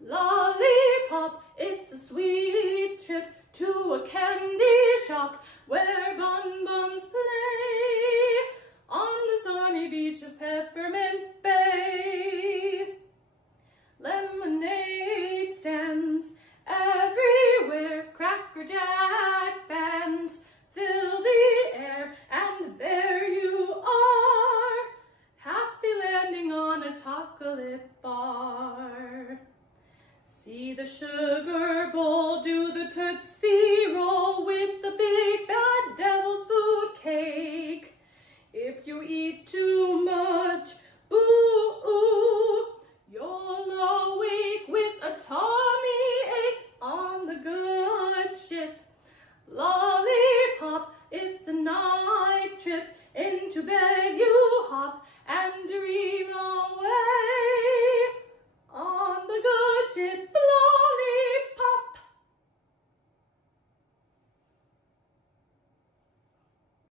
Lollipop, it's a sweet trip to a candy shop where bonbons play on the sunny beach of Peppermint Bay. Lemonade stands everywhere, Cracker Jack bands fill the air, and there you are, happy landing on a chocolate bar. See the sugar bowl do the Tootsie Roll with the big bad devil's food cake. If you eat too much,